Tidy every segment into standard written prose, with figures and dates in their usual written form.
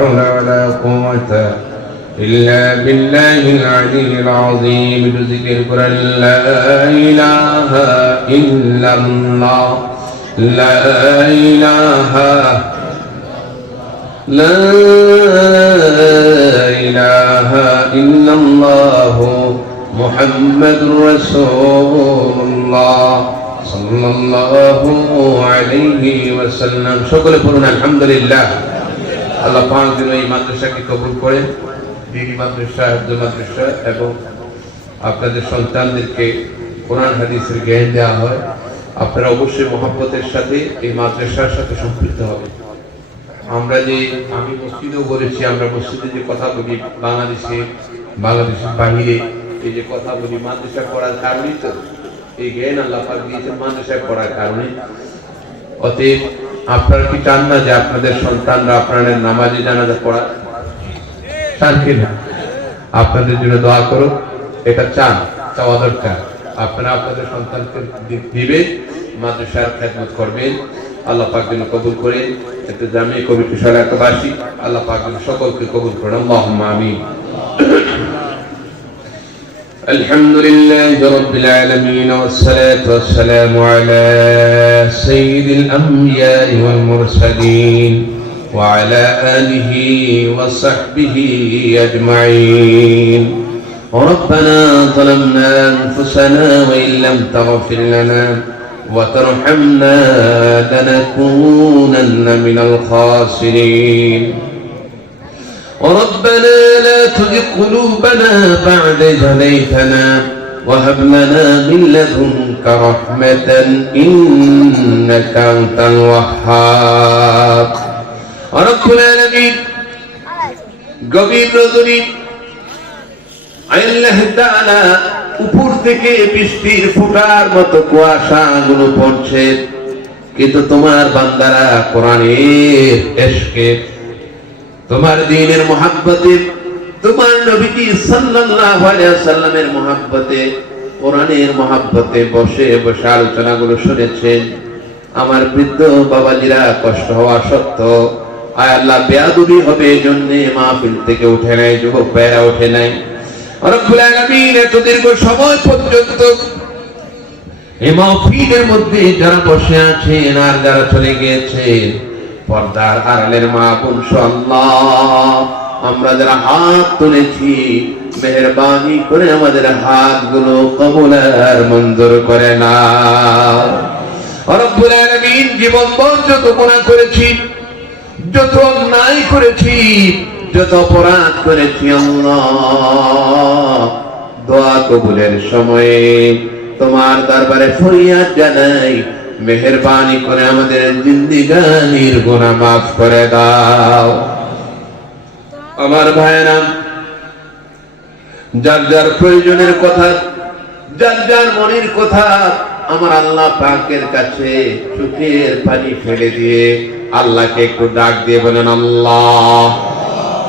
حول ولا قوة إلا بالله العلي العظيم بذكر القرآن لا إله إلا الله لا إله إلا الله محمد رسول الله صلى الله عليه وسلم সকলে পড়ুন আলহামদুলিল্লাহ। আল্লাহ পাক যেন এই মাদ্রাসাকে কবুল করে, দিনী মাদ্রাসা, আব্দুল মাদ্রাসা এবং আপনাদের সন্তানদেরকে কোরআন হাদিসের জ্ঞান দেওয়া হয়। আপনারা অবশ্যই মহব্বতের সাথে এই মাদ্রাসার সাথে সম্পৃক্ত হবেন। আমি মসজিদেও বলেছি, আমরা মসজিদে যে কথা বলি বাংলাদেশের বাহিরে এই যে কথা বলি মাদ্রাসা পড়ার কারণেই তো এই জ্ঞান আল্লাহ পাক দিয়েছেন মাদ্রাসায় পড়ার কারণে। অতএব আপনারা কি চান না যে আপনাদের সন্তানরা আপনাদের নামাজে জানাজা পড়া চান কিনা? আপনাদের জন্য দোয়া করো, এটা চান, চাওয়া দরকার। আপনারা আপনাদের সন্তানকে দিবেন, মাদ্রাসার খেদমত করবেন। আল্লাহ পাক যেন কবুল করেন। একটু জামিয়া কমিটি এলাকাবাসী আল্লাহ পাক যেন সকলকে কবুল করেন। আল্লাহুম্মা আমিন। الحمد لله رب العالمين والصلاة والسلام على سيد الأنبياء والمرسلين وعلى آله وصحبه أجمعين. ربنا ظلمنا أنفسنا وإن لم تغفر لنا وترحمنا لنكونن من الخاسرين. ربنا لا تزغ قلوبنا بعد إذ هديتنا وهب لنا من لدنك رحمة إنك أنت الوهاب. رب العالمين গভীর রজনী আল্লাহ তাআলা উপর থেকে বৃষ্টির ফোঁটার মতো কুয়াশাগুলো পড়ছে, কিন্তু তোমার বান্দারা কোরআনের ইশকে, তোমার দ্বীনের মুহাব্বতে, তোমার নবীজি সাল্লাল্লাহু আলাইহি ওয়াসাল্লামের মুহাব্বতে, কোরআনের মুহাব্বতে বসে বসে আলোচনাগুলো শুনেছেন। আমার বৃদ্ধ বাবাজিরা কষ্ট হওয়া সত্ত্বেও আয় আল্লাহ বেয়াদবি হবে এজন্য মাহফিল থেকে উঠে নাই, যুবক ভাইরা উঠে নাই। রব্বুল আলামিন এত দীর্ঘ সময় পর্যন্ত এই মাহফিলের মধ্যে যারা বসে আছেন আর যারা চলে গিয়েছেন, পর্দার আড়ালের মা বোন আল্লাহ, আমরা যারা হাত তুলেছি মেহেরবানি করে আমাদের হাতগুলো কবুল আর মঞ্জুর করে নাও। রব্বুল আলামিন জীবন যত গুনাহ করেছি, যত অন্যায় করেছি, যত অপরাধ করেছি আল্লাহ, দোয়া কবুলের সময়ে তোমার দরবারে ফরিয়াদ জানাই, মেহেরবানি করে আমাদের জিন্দেগানির গুনাহ মাফ করে দাও। আমার ভাইরা, যার যার প্রয়োজনের কথা, যার যার মনের কথা আমার আল্লাহ পাকের কাছে চোখের পানি ফেলে দিয়ে আল্লাহকে একটু ডাক দিয়ে বলেন আল্লাহ।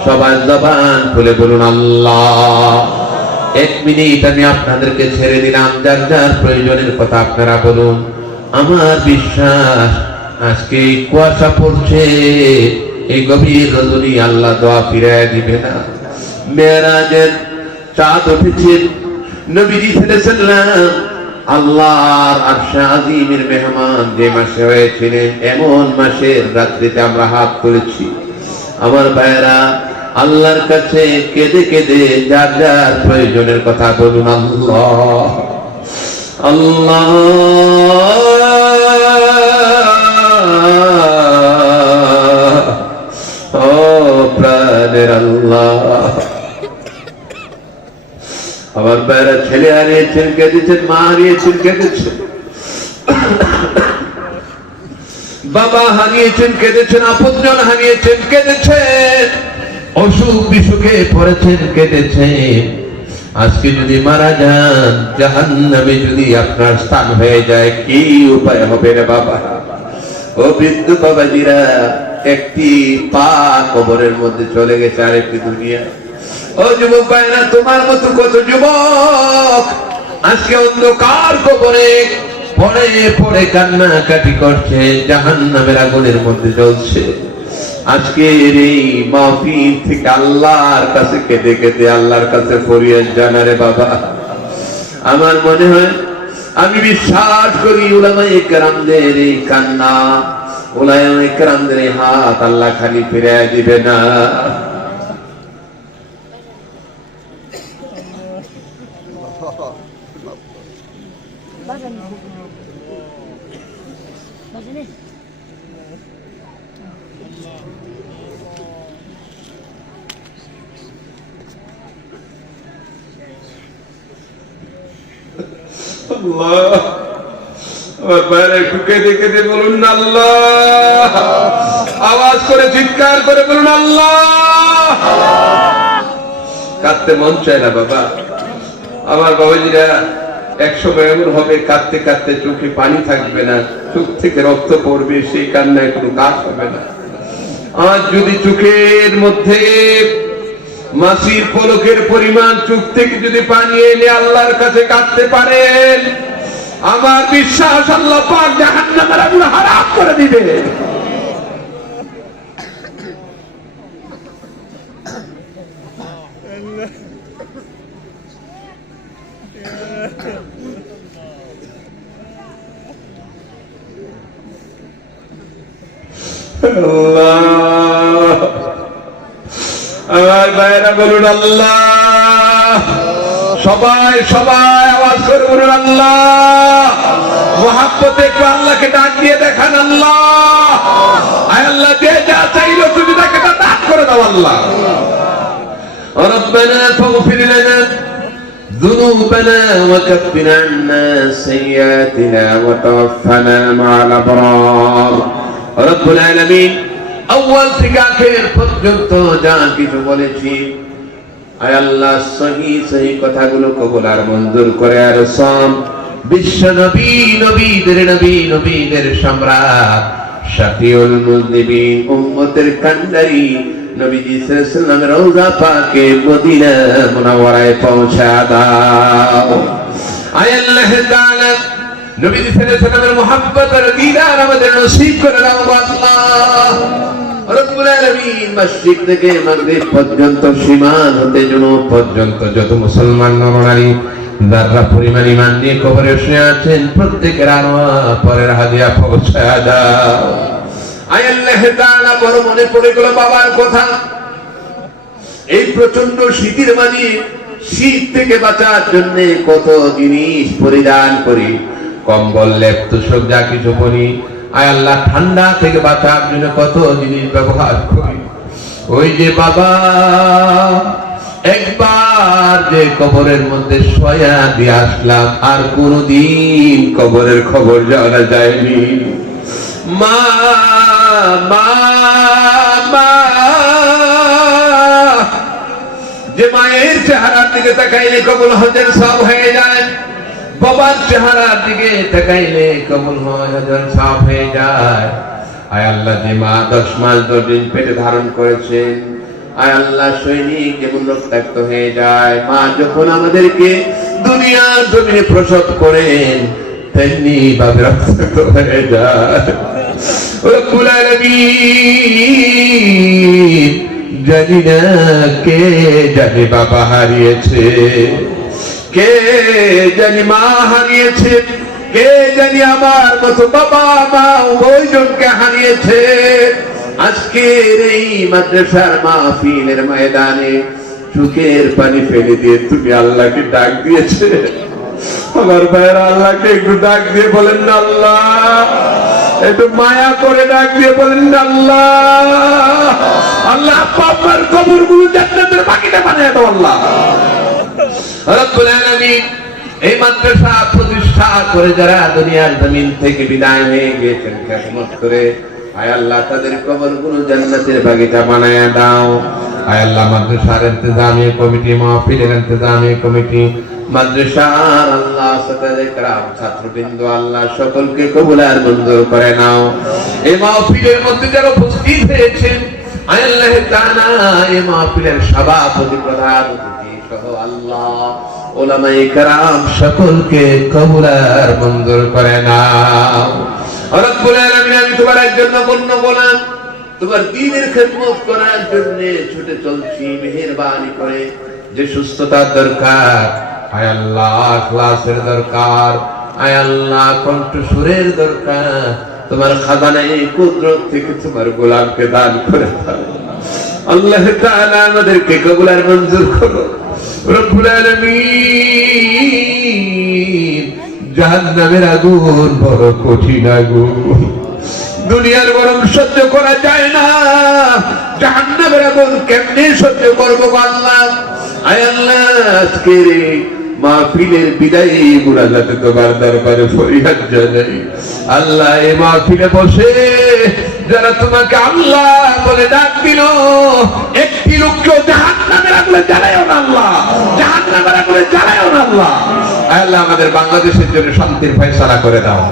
সবার জবান খুলে বলুন আল্লাহ। 1 মিনিট আমি আপনাদেরকে ছেড়ে দিলাম, যার যার প্রয়োজনের কথা আপনারা বলুন। আমার বিশ্বাস আজকে কুয়াশা পড়ছে, এই গভীর রজনী আল্লাহ দোয়া ফিরায় দিবে না। মেরাজের চাঁদ উঠেছে, নবীজি সাল্লাল্লাহু আল্লাহর আরশে আজিমের মেহমান যে মাসে হয়েছিলেন, এমন মাসের রাত্রিতে আমরা হাত তুলেছি। আমার ভাইরা, আল্লাহর কাছে কেঁদে কেঁদে যার যার প্রয়োজনের কথা বলুন আল্লাহ আল্লাহ। ও প্রাণের আল্লাহ, আমার ভাইরা ছেলে হারিয়েছেন কেঁদেছেন, মা হারিয়েছেন কেঁদেছেন, বাবা হারিয়েছেন কেঁদেছেন, আপনজন হারিয়েছেন কেঁদেছেন, অসুখ বিসুখে পড়েছেন কেঁদেছেন। আজকে যদি মারা যান, জাহান্নামে যদি আপনার স্থান হয়ে যায়, কি উপায় হবে রে বাবা? ও বৃদ্ধ বাবাজিরা, একটি পা কবরের মধ্যে চলে গেছে, আর একটি দুনিয়া। ও যুবক ভাইরা, তোমার মতো কত যুবক আজকে অন্ধকার কবরে পড়ে পড়ে কান্নাকাটি করছে, জাহান্নামের আগুনের মধ্যে জ্বলছে। আজকের এই মাহফিল থেকে আল্লাহর কাছে কেঁদে কেঁদে আল্লাহর কাছে ফরিয়াদ জানারে বাবা। আমার মনে হয়, আমি বিশ্বাস করি উলামায়ে কেরামদের এই কান্না, উলামায়ে কেরামদের এই হাত আল্লাহ খালি ফিরিয়ে দিবে না। আল্লাহ, আমার বাইরে একটু কেঁদে কেঁদে বলুন না আল্লাহ, আওয়াজ করে চিৎকার করে বলুন আল্লাহ। কাঁদতে মন চায় না বাবা। আমার বাবাজিরা একসময় এমন হবে, কাঁদতে কাঁদতে চোখে পানি থাকবে না, চোখ থেকে রক্ত পড়বে, সেই কান্নায় কোনো কাজ হবে না। আজ যদি চোখের মধ্যে মাসির পলকের পরিমাণ চোখ থেকে যদি পানি এনে আল্লাহর কাছে কাঁদতে পারেন, আমার বিশ্বাস আল্লাহ পাক জাহান্নামের আগুন হারাম করে দিবে। আল্লাহ, আমার ভাইরা বলুন আল্লাহ। সবাই সবাই আওয়াজ করে বলুন আল্লাহ। মুহাব্বতে একটু আল্লাহকে ডাক দিয়ে দেখান আল্লাহ। আয় আল্লাহ, যে যা চাইলো তুমি তাকে দান করে দাও আল্লাহ। রব্বানা ফাগফির লানা যুনুবানা ওয়া কাফির আন্না সাইয়্যাতিনা ওয়া তাওফানা মা'আল আবরার। রব্বুল আলামিন, আউয়াল থেকে আখের পর্যন্ত যা কিছু বলেছি, আয় আল্লাহ সহি সহি কথাগুলো কবুল আর মঞ্জুর করে। আর সব বিশ্ব নবী, নবীদের নবী, নবীদের সম্রাট, শাফিউল মুযনিবিন, উম্মতের কান্ডারি নবীজি সাল্লাল্লাহু আলাইহি ওয়াসাল্লামের রওজা পাকে মদিনা মুনাওয়ারায় পৌঁছা দাও। আয় আল্লাহ তাআলা, নবীজি সাল্লাল্লাহু আলাইহি ওয়াসাল্লামের মুহাব্বতের দিদার আমাদের নসিব করে দাও আল্লাহ। রব্বুল আলামিন, মসজিদ থেকে মাগরিব পর্যন্ত, সীমান হতে জুনুব পর্যন্ত যত মুসলমান নরনারী যারা পরিমাণ ঈমান নিয়ে কবরে শুয়ে আছেন, প্রত্যেকের আরওয়াহ পরের হাদিয়া পৌঁছায়া দাও। আয় আল্লাহ তাআলা, বড় মনে পড়ে গেল বাবার কথা। এই প্রচন্ড শীতের মাঝে শীত থেকে বাঁচার জন্য কত জিনিস পরিধান করি, কম্বল, লেপ, তোশক যা কিছু পরি। আয় আল্লাহ, ঠান্ডা থেকে বাঁচার জন্য কত জিনিস ব্যবহার করি। ওই যে বাবা একবার যে কবরের মধ্যে শোয়া দিয়ে আসলাম, আর কোনদিন কবরের খবর জানা যায়নি। মা মা মা, যে মায়ের চেহারার দিকে তাকাইলে কবুল হজের সব হয়ে যায়, বাবার চেহারার দিকে তাকাইলে কবুল হজের সব হয়ে যায়। আয় আল্লাহ, যে মা 10 মাস 10 দিন পেটে ধারণ করেছেন, আয় আল্লাহ, সৈনিক যেমন রক্তাক্ত হয়ে যায়, মা যখন আমাদেরকে দুনিয়ার জমিনে প্রসব করেন তেমনি ভাবে রক্তাক্ত হয়ে যায়। রব্বুল আলামিন, জানি না কে জানি বাবা হারিয়েছে, কে জানি মা হারিয়েছে, কে জানি আমার মতো বাবা মা উভয়জনকে হারিয়েছে। আজকের এই মাদ্রাসার মাহফিলের ময়দানে চোখের পানি ফেলে দিয়ে তুমি আল্লাহকে ডাক দিয়েছে। আমার ভাইয়েরা আল্লাহকে একটু ডাক দিয়ে বলেন না আল্লাহ, একটু মায়া করে ডাক দিয়ে বলেন না আল্লাহ। আল্লাহ, আপনার কবরগুলো জান্নাতের বাকিটা বানিয়ে দাও আল্লাহ। রব্বুল আলামিন, এই মাদ্রাসা প্রতিষ্ঠা করে যারা দুনিয়ার জমিন থেকে বিদায় হয়ে গিয়েছেন খেদমত করে, আয় আল্লাহ, তাদের কবরগুলো জান্নাতের বাগিচা বানায়া দাও। আয় আল্লাহ, মাদ্রাসার ইন্তজামি কমিটি, মাহফিলের ইন্তজামি কমিটি, মাদ্রাসার আল্লাহ সাদাতে کرام ছাত্রবৃন্দ, আল্লাহ সকলকে কবুল আর মঞ্জুর করে নাও। এই মাহফিলের মধ্যে যারা উপস্থিত হয়েছেন, আয় আল্লাহ তাআলা, এই মাহফিলের সভাপতি, প্রধান অতিথি সহ আল্লাহ উলামায়ে کرام সকলকে কবুল আর মঞ্জুর করে নাও। রব্বুল আলামিন, আমি তোমার একজন নগণ্য গোলাম, তোমার দ্বীনের খেদমত করার জন্য ছুটে চলছি, মেহেরবানি করে যে সুস্থতার দরকার, আয় আল্লাহ ইখলাসের দরকার, আয় আল্লাহ কণ্ঠস্বরের দরকার, তোমার খাজানায়ে কুদরত থেকে তোমার গোলামকে দান করে দাও। আল্লাহ তাআলা আমাদেরকে কবুল আর মঞ্জুর করো। রব্বুল আলামিন, জাহান্নামের আগুন বড় কঠিন আগুন, দুনিয়ার গরম সহ্য করা যায় না, জাহান্নামের আগুন কেমনে সহ্য করবো আল্লাহ? আয় আল্লাহ, আজকের মাহফিলের বিদায়ী মুনাজাতে তোমার দরবারে ফরিয়াদ জানাই। আল্লাহ, এই মাহফিলে বসে যারা তোমাকে আল্লাহ বলে ডাক দিল, একটি লোককেও জাহান্নামের আগুনে জ্বালায়ও না আল্লাহ, জাহান্নামের আগুনে জ্বালায়ও না আল্লাহ। আয় আল্লাহ, আমাদের বাংলাদেশের জন্য শান্তির ফয়সালা করে দাও।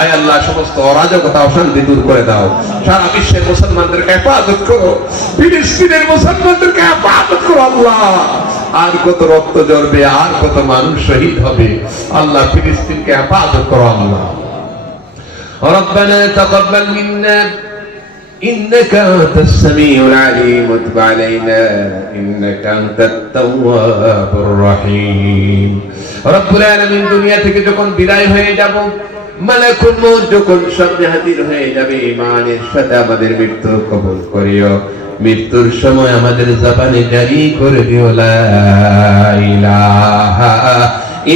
আয় আল্লাহ, সমস্ত অরাজকতা অশান্তি দূর করে দাও। সারা বিশ্বের মুসলমানদেরকে হেফাজত করো, ফিলিস্তিনের মুসলমানদেরকে হেফাজত করো আল্লাহ। আর কত রক্ত ঝরবে, আর কত মানুষ শহীদ হবে আল্লাহ, ফিলিস্তিনকে হেফাজত করো আল্লাহ। ربنا تقبل منا إنك أنت السميع العليم وتب علينا إنك أنت التواب الرحيم رب العالمين দুনিয়া থেকে যখন বিদায় হয়ে যাব, মালাকুল মউত যখন সামনে হাজির হয়ে যাবে, ইমানের সাথে আমাদের মৃত্যু কবুল করিও। মৃত্যুর সময় আমাদের জবানে জারি করে দিও লা ইলাহা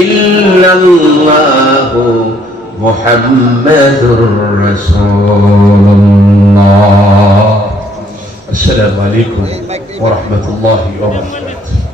ইল্লাল্লাহু মুহাম্মাদুর রাসূলুল্লাহ। আসসালামু আলাইকুম ওয়া রাহমাতুল্লাহি ওয়া বারাকাতুহু।